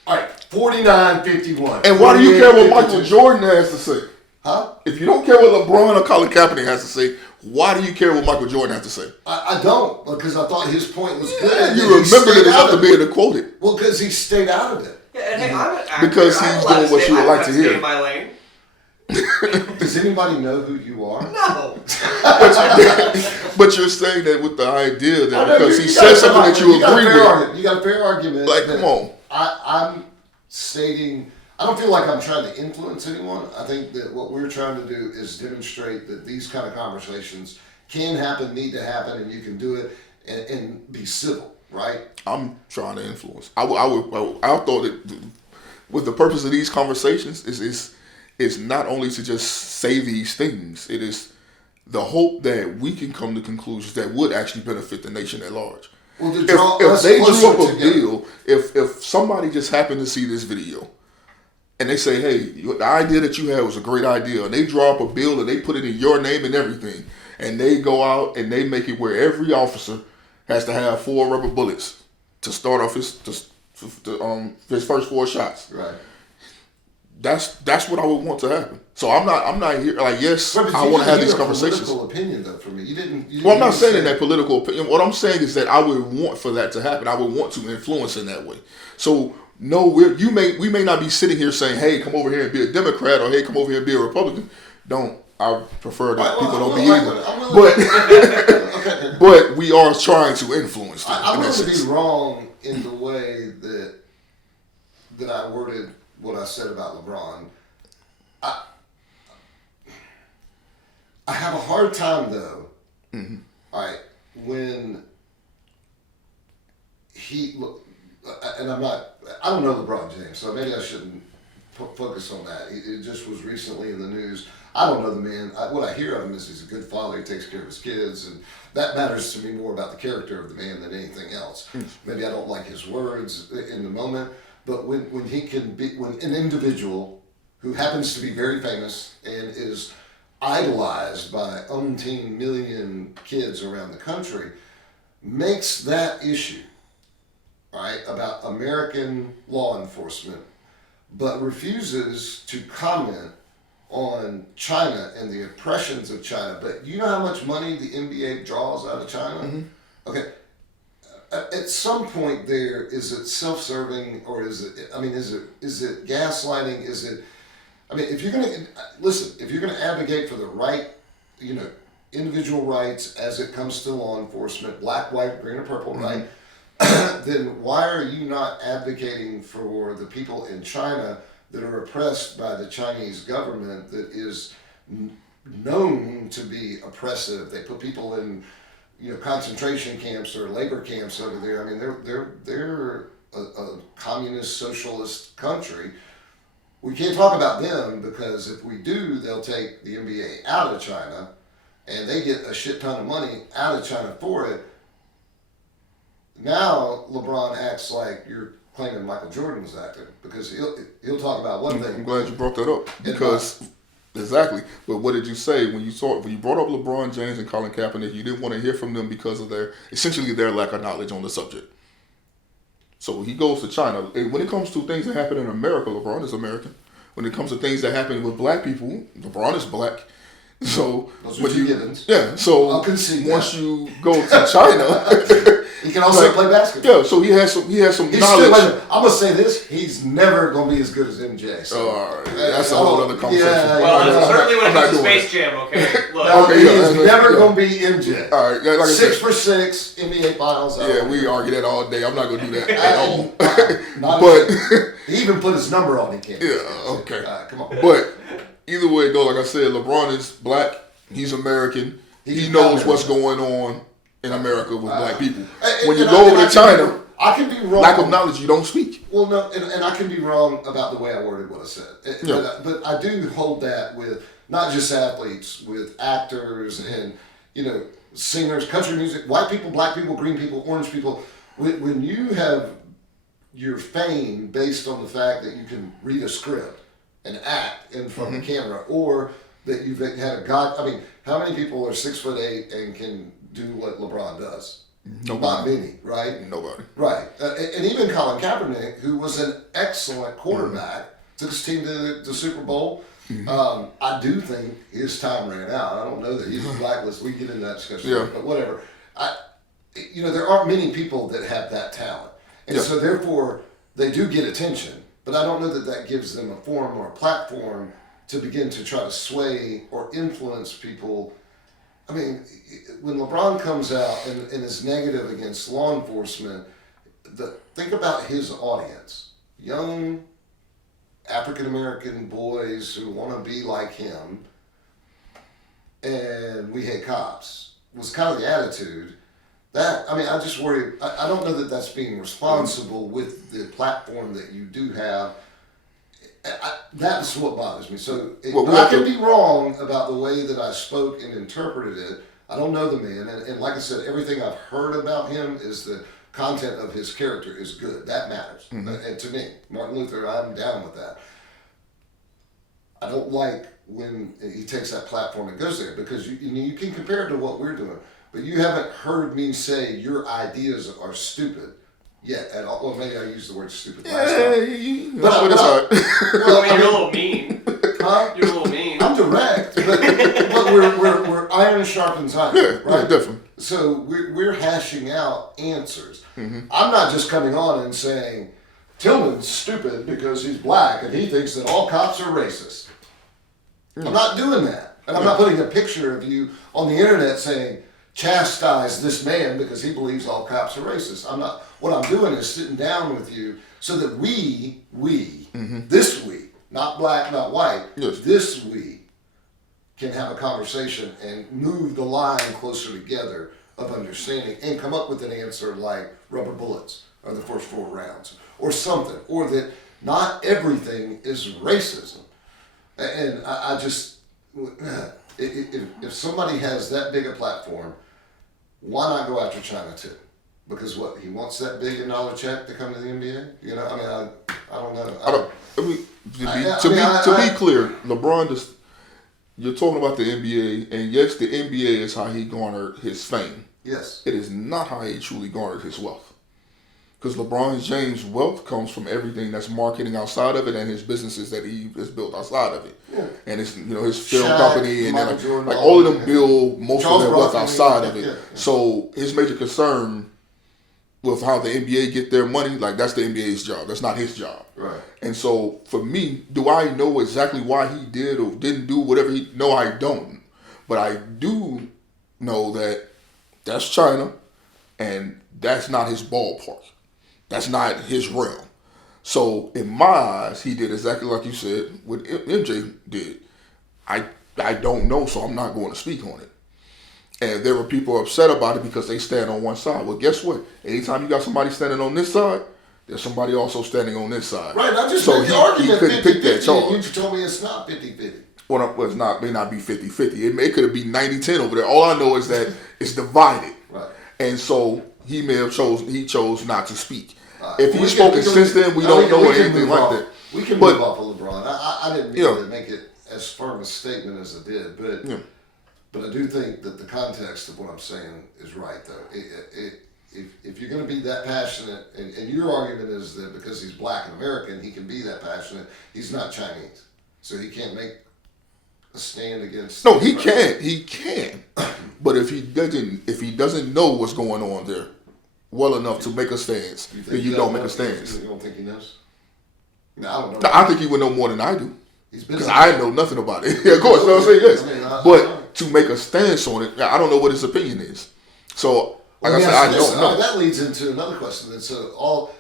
right. 49-51. And why do you care what Michael Jordan has to say? Huh? If you don't care what LeBron or Colin Kaepernick has to say, why do you care what Michael Jordan has to say? I don't, because I thought his point was good. And you remembered it enough to be able to quote it. Well, because he stayed out of it. Yeah, and hey, I'm an actor. Because he's doing what you would like to hear. In my lane. Does anybody know who you are? No. But you're saying that with the idea that because he said something that you agree with. You got a fair argument. Like, come on. I'm stating, I don't feel like I'm trying to influence anyone. I think that what we're trying to do is demonstrate that these kind of conversations can happen, need to happen, and you can do it and be civil, right? I'm trying to influence. I thought that with the purpose of these conversations is not only to just say these things. It is the hope that we can come to conclusions that would actually benefit the nation at large. Well, if they drew up a bill, if somebody just happened to see this video and they say, hey, the idea that you had was a great idea, and they draw up a bill and they put it in your name and everything, and they go out and they make it where every officer has to have 4 rubber bullets to start off his first 4 shots. Right. That's what I would want to happen. So I'm not here like yes, I want to have these conversations. Political opinion though for me, you didn't well, I'm not saying that political opinion. What I'm saying is that I would want for that to happen. I would want to influence in that way. So no, we may not be sitting here saying, hey, come over here and be a Democrat, or hey, come over here and be a Republican. I prefer that people don't be either. But we are trying to influence them. I'm going to be wrong in the way that I worded what I said about LeBron. I have a hard time though. Mm-hmm. All right, when and I don't know LeBron James, so maybe I shouldn't focus on that. It just was recently in the news. I don't know the man. What I hear of him is he's a good father. He takes care of his kids, and that matters to me more about the character of the man than anything else. Maybe I don't like his words in the moment, but when an individual who happens to be very famous and is idolized by umpteen million kids around the country makes that issue, right, about American law enforcement, but refuses to comment on China and the oppressions of China. But you know how much money the NBA draws out of China? Mm-hmm. Okay. At some point there, is it self-serving, or is it gaslighting? If you're going to advocate for the right, individual rights as it comes to law enforcement, black, white, green, or purple, mm-hmm. right? Then why are you not advocating for the people in China that are oppressed by the Chinese government that is known to be oppressive? They put people in, concentration camps or labor camps over there. I mean, they're a communist socialist country. We can't talk about them because if we do, they'll take the NBA out of China, and they get a shit ton of money out of China for it. now LeBron acts like you're claiming Michael Jordan was acting because he'll talk about one thing. I'm glad you brought that up because exactly. But what did you say when you brought up LeBron James and Colin Kaepernick? You didn't want to hear from them because of essentially their lack of knowledge on the subject. So he goes to China. And when it comes to things that happen in America, LeBron is American. When it comes to things that happen with black people, LeBron is black. So those are two givens. Yeah. So I'll concede once you go to China, he can also play basketball. Yeah. So he has some He's knowledge. I'm gonna say this: he's never gonna be as good as MJ. So all right. That's a whole other conversation. Well, certainly when it comes to Space Jam, okay. Look. Okay, he's never gonna be MJ. All right. Like 6 for 6 NBA Finals. Yeah, we argue that all day. I'm not gonna do that at all. But he even put his number on. He can't. Yeah. Okay. Come on. But either way it goes, like I said, LeBron is black. He's American. He knows what's going on in America with black people. When you go over to China, I can be wrong. Lack of knowledge, you don't speak. Well, no, and I can be wrong about the way I worded what I said. But I do hold that with not just athletes, with actors and singers, country music, white people, black people, green people, orange people. When you have your fame based on the fact that you can read a script and act in front of the camera, or that you've had a God. I mean, how many people are 6'8" and can do what LeBron does? Nobody. Not many, right? Nobody. Right. And even Colin Kaepernick, who was an excellent quarterback, took his team to the Super Bowl. I do think his time ran out. I don't know that he's blacklisted. We can get into that discussion, but whatever. There aren't many people that have that talent. And so therefore, they do get attention. But I don't know that gives them a forum or a platform to begin to try to sway or influence people. I mean, when LeBron comes out and is negative against law enforcement, think about his audience. Young African-American boys who want to be like him, and we hate cops, was kind of the attitude. I just worry, I don't know that that's being responsible with the platform that you do have. That's what bothers me. So I can be wrong about the way that I spoke and interpreted it. I don't know the man, and like I said, everything I've heard about him is the content of his character is good. That matters. And to me, Martin Luther, I'm down with that. I don't like when he takes that platform and goes there, because you can compare it to what we're doing, but you haven't heard me say your ideas are stupid. Yeah, at all. Well, maybe I used the word stupid last time. Well, you're a little mean. Huh? You're a little mean. I'm direct, but we're iron sharpens iron, right? Yeah, definitely. So we're hashing out answers. I'm not just coming on and saying Tillman's stupid because he's black and he thinks that all cops are racist. I'm not doing that, and I'm not putting a picture of you on the internet saying chastise this man because he believes all cops are racist. I'm not. What I'm doing is sitting down with you so that this we, not black, not white, this we can have a conversation and move the line closer together of understanding and come up with an answer like rubber bullets or the first 4 rounds or something, or that not everything is racism. And I just, if somebody has that big a platform, why not go after China too? Because he wants that $1 billion check to come to the NBA? I don't know. To be clear, LeBron just, you're talking about the NBA, and yes, the NBA is how he garnered his fame. Yes. It is not how he truly garnered his wealth. Because LeBron James' wealth comes from everything that's marketing outside of it and his businesses that he has built outside of it. Yeah. And it's his film company and like all of them build most of their wealth outside of it. Yeah. So his major concern with how the NBA get their money, like that's the NBA's job. That's not his job. Right. And so for me, do I know exactly why he did or didn't do whatever he? No, I don't. But I do know that that's China, and that's not his ballpark. That's not his realm. So in my eyes, he did exactly like you said what MJ did. I don't know, so I'm not going to speak on it. And there were people upset about it because they stand on one side. Well, guess what? Anytime you got somebody standing on this side, there's somebody also standing on this side. Right, I just made the argument he couldn't pick that charge. You told me it's not 50-50. Well, it's not. May not be 50-50. It could have been 90-10 over there. All I know is that it's divided. Right. And so he may have chose not to speak. Uh, If he's spoken since then, we don't know anything like that. We can But- move off of LeBron. I didn't mean to make it as firm a statement as I did, but I do think that the context of what I'm saying is right, though. If you're going to be that passionate, and your argument is that because he's black and American, he can be that passionate. He's not Chinese, so he can't make a stand against. No, he can. He can. But if he doesn't know what's going on there well enough to make a stance, then you don't make a stance. You don't think he knows? No, I don't know. I think he would know more than I do. Because Because I know nothing about it. Yeah, of course, you know what I'm saying? Yes. I mean, But to make a stance on it, I don't know what his opinion is. So, like I said, I don't know. That leads into another question. That's all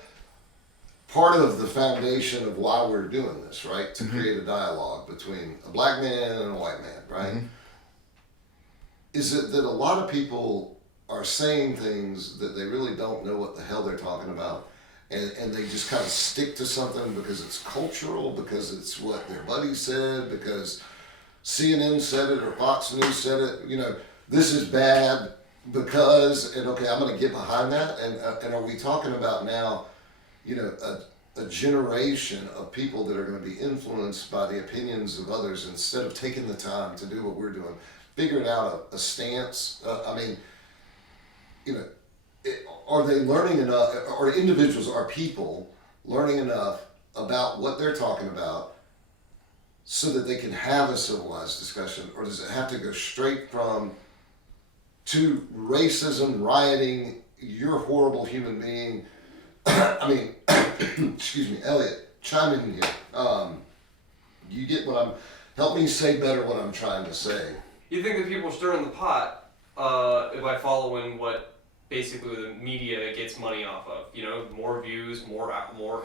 part of the foundation of why we're doing this, right? To create a dialogue between a black man and a white man, right? Is it that a lot of people are saying things that they really don't know what the hell they're talking about? And they just kind of stick to something because it's cultural, because it's what their buddy said, because CNN said it or Fox News said it. You know, this is bad because, and okay, I'm going to get behind that. And are we talking about now, you know, a generation of people that are going to be influenced by the opinions of others instead of taking the time to do what we're doing, figuring out a stance? I mean, you know, are they learning enough, or individuals, are people learning enough about what they're talking about so that they can have a civilized discussion, or does it have to go straight to racism, rioting, you're a horrible human being? I mean, excuse me, Elliot, chime in here. You get what help me say better what I'm trying to say. You think that people are stirring the pot by following what basically the media gets money off of? You know, more views, more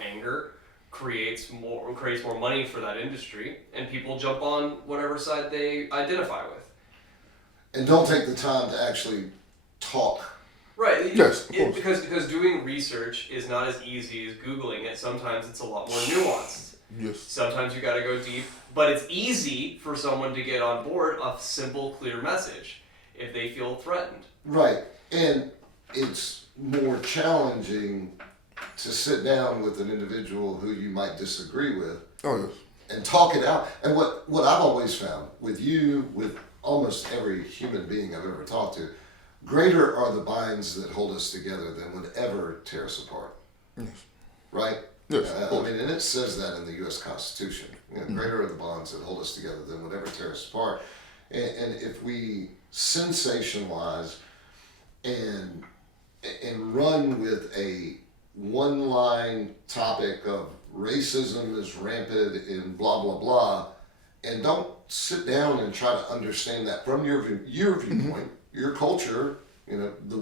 anger creates more money for that industry, and people jump on whatever side they identify with. And don't take the time to actually talk. Right. Yes, of course. Because doing research is not as easy as Googling it. Sometimes it's a lot more nuanced. Yes. Sometimes you got to go deep, but it's easy for someone to get on board a simple, clear message if they feel threatened. Right. And it's more challenging to sit down with an individual who you might disagree with. Oh, yes. And talk it out. And what I've always found with you, with almost every human being I've ever talked to, greater are the binds that hold us together than would ever tear us apart. Yes. Right? Yes, I mean, and it says that in the U.S. Constitution. You know, greater are the bonds that hold us together than would ever tear us apart. And if we sensationalize and run with a one-line topic of racism is rampant in blah, blah, blah, and don't sit down and try to understand that from your viewpoint, your culture, you know, the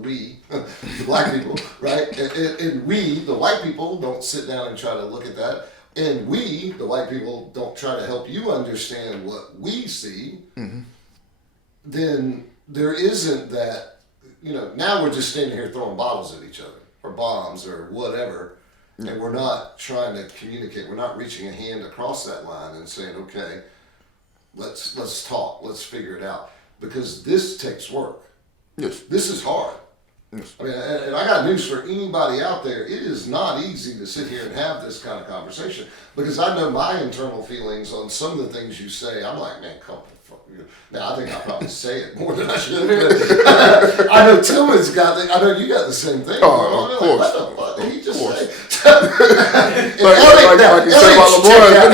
black people, right? And we, the white people, don't sit down and try to look at that. And we, the white people, don't try to help you understand what we see. Then there isn't that, you know, now we're just standing here throwing bottles at each other, or bombs, or whatever, and we're not trying to communicate. We're not reaching a hand across that line and saying, okay, let's talk, let's figure it out, because this takes work. Yes. This is hard. Yes. I mean, and I got news for anybody out there. It is not easy to sit here and have this kind of conversation, because I know my internal feelings on some of the things you say. I'm like, man, come on. Now, I think I probably say it more than I should, but I know Tillman's I know you got the same thing. Oh, of course. What the fuck did he just say?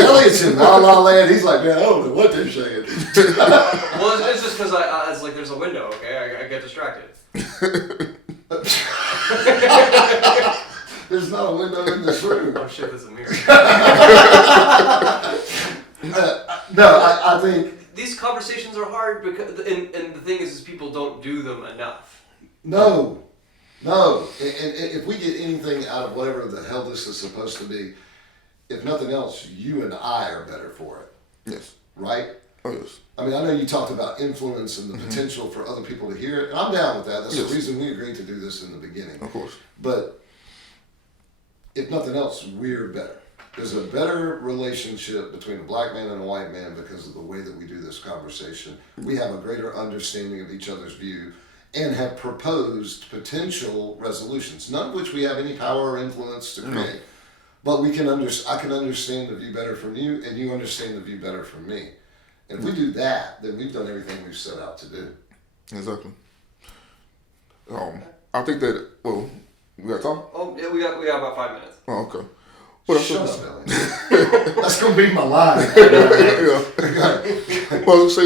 Elliot's in La La Land. He's like, man, I don't know what they're saying. Well, it's just because I was like, there's a window, okay? I get distracted. There's not a window in this room. Oh shit, there's a mirror. No, I think... These conversations are hard because, and the thing is people don't do them enough. No. And if we get anything out of whatever the hell this is supposed to be, if nothing else, you and I are better for it. Yes. Right? Oh, yes. I mean, I know you talked about influence and the potential for other people to hear it, and I'm down with that. That's the reason we agreed to do this in the beginning. Of course. But if nothing else, we're better. There's a better relationship between a black man and a white man because of the way that we do this conversation. We have a greater understanding of each other's view, and have proposed potential resolutions, none of which we have any power or influence to create. But we can I can understand the view better from you, and you understand the view better from me. And if we do that, then we've done everything we've set out to do. Exactly. I think that, well, we got time? Oh, yeah, we got about 5 minutes. Oh, okay. What Shut up, Elliot. That's going to be my line. Well, so,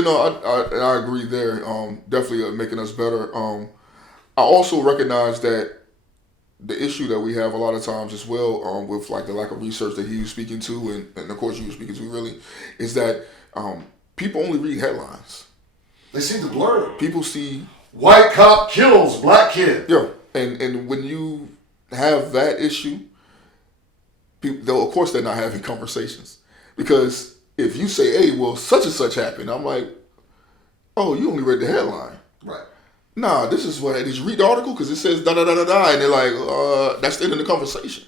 I agree there. Definitely making us better. I also recognize that the issue that we have a lot of times as well, with like the lack of research that he was speaking to, and of course you were speaking to, really, is that people only read headlines. They see the blurb. People see white cop kills black kid. Yeah, and when you have that issue, people, of course they're not having conversations, because if you say, "Hey, well, such and such happened," I'm like, "Oh, you only read the headline." Right. Nah, this is what, did you read the article? Because it says da da da da da, and they're like, that's the end of the conversation.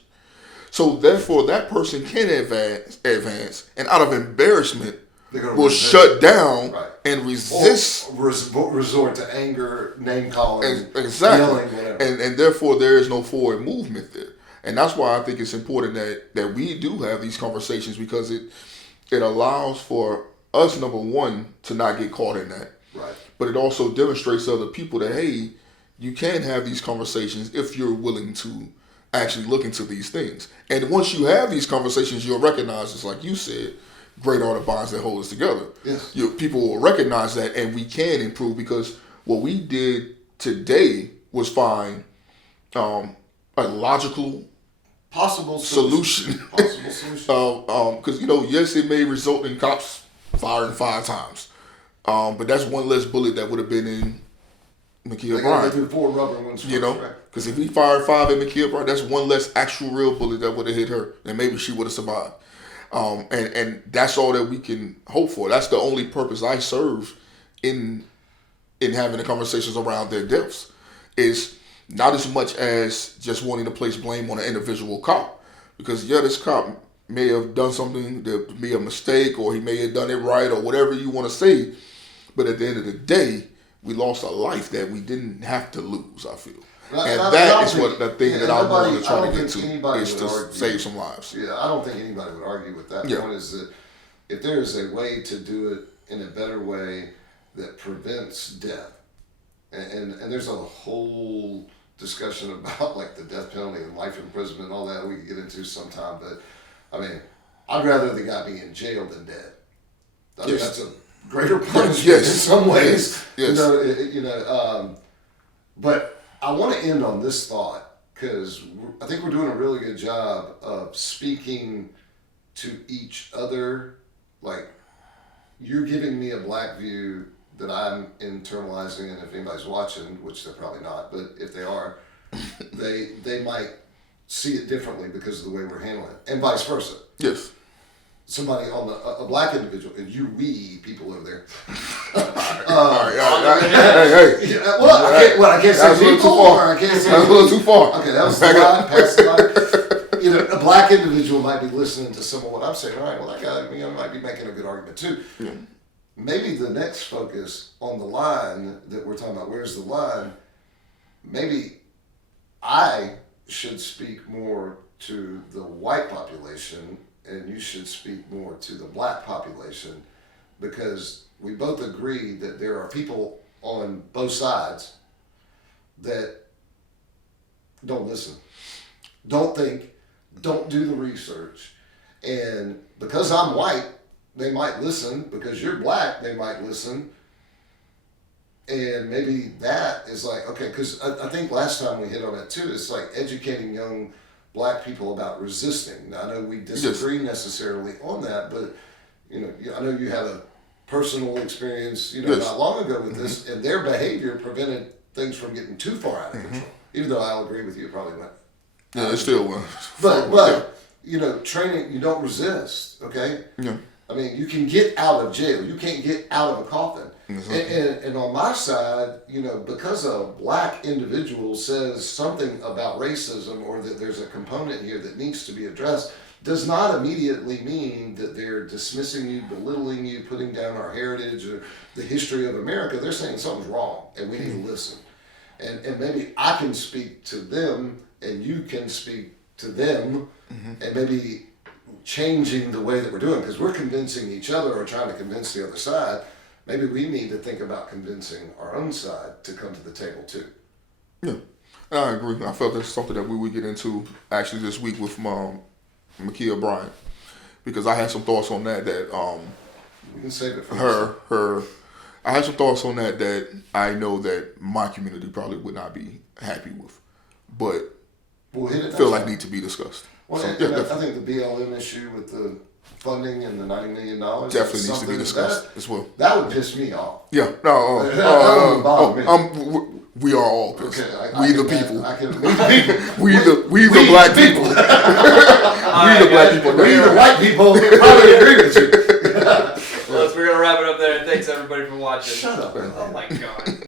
So therefore, that person can advance, and out of embarrassment, will shut down and resist. Or resort to anger, name calling, exactly, yelling, whatever. And therefore, there is no forward movement there. And that's why I think it's important that we do have these conversations, because it allows for us, number one, to not get caught in that. Right. But it also demonstrates to other people that, hey, you can have these conversations if you're willing to actually look into these things. And once you have these conversations, you'll recognize, just like you said, great are the bonds that hold us together. Yes. People will recognize that, and we can improve, because what we did today was find a logical possible solution. Possible solution. Because, yes, it may result in cops firing 5 times. But that's one less bullet that would have been in Ma'Khia Bryant. They 4 rubber ones. Because if he fired 5 at Ma'Khia Bryant, that's one less actual real bullet that would have hit her, and maybe she would have survived. And that's all that we can hope for. That's the only purpose I serve in having the conversations around their deaths, is not as much as just wanting to place blame on an individual cop. Because this cop may have done something that be a mistake, or he may have done it right, or whatever you want to say. But at the end of the day, we lost a life that we didn't have to lose, I feel. That is what the thing that I want to try to get to, is to save some lives. Yeah, I don't think anybody would argue with that. The point is that if there is a way to do it in a better way that prevents death, and there's a whole discussion about like the death penalty and life imprisonment and all that we could get into sometime, but I mean, I'd rather the guy be in jail than dead. I think that's a greater punishment in some ways. Yes. But I want to end on this thought, because I think we're doing a really good job of speaking to each other. Like, you're giving me a black view that I'm internalizing, and if anybody's watching, which they're probably not, but if they are, they might see it differently because of the way we're handling it, and vice versa. Yes. Somebody on a black individual, and we people over there. Hey. Well, I can't say people, or I can't say. That's a little too far. Okay, that was the line. Pass the line. A black individual might be listening to some of what I'm saying. All right, well, that guy might be making a good argument too. Yeah. Maybe the next focus on the line that we're talking about, where's the line? Maybe I should speak more to the white population, and you should speak more to the black population, because we both agree that there are people on both sides that don't listen, don't think, don't do the research. And because I'm white, they might listen. Because you're black, they might listen. And maybe that is like, okay, because I think last time we hit on that too, it's like educating young black people about resisting. Now, I know we disagree necessarily on that, but I know you had a personal experience, not long ago with this, and their behavior prevented things from getting too far out of control. Even though I'll agree with you, it probably went. Yeah, it still went. But training, you don't resist, okay? Yeah. I mean, you can get out of jail. You can't get out of a coffin. Exactly. And on my side, because a black individual says something about racism, or that there's a component here that needs to be addressed, does not immediately mean that they're dismissing you, belittling you, putting down our heritage or the history of America. They're saying something's wrong and we need to listen. and maybe I can speak to them and you can speak to them, and maybe changing the way that we're doing, because we're convincing each other or trying to convince the other side. Maybe we need to think about convincing our own side to come to the table too. Yeah, I agree. I felt that's something that we would get into actually this week with Makia Bryant, because I had some thoughts on that. We can save it for her. I had some thoughts on that I know that my community probably would not be happy with, but we'll hit it feel like need to be discussed. Well, So, and I think the BLM issue with the funding and the $90 million definitely needs to be discussed as well. That would piss me off. Yeah, that wouldn't bother me. We are all pissed. Okay, we the people. We the black people. We the black people. We the white people probably agree with you. Well, we're gonna wrap it up there. Thanks everybody for watching. Shut up. Oh my god.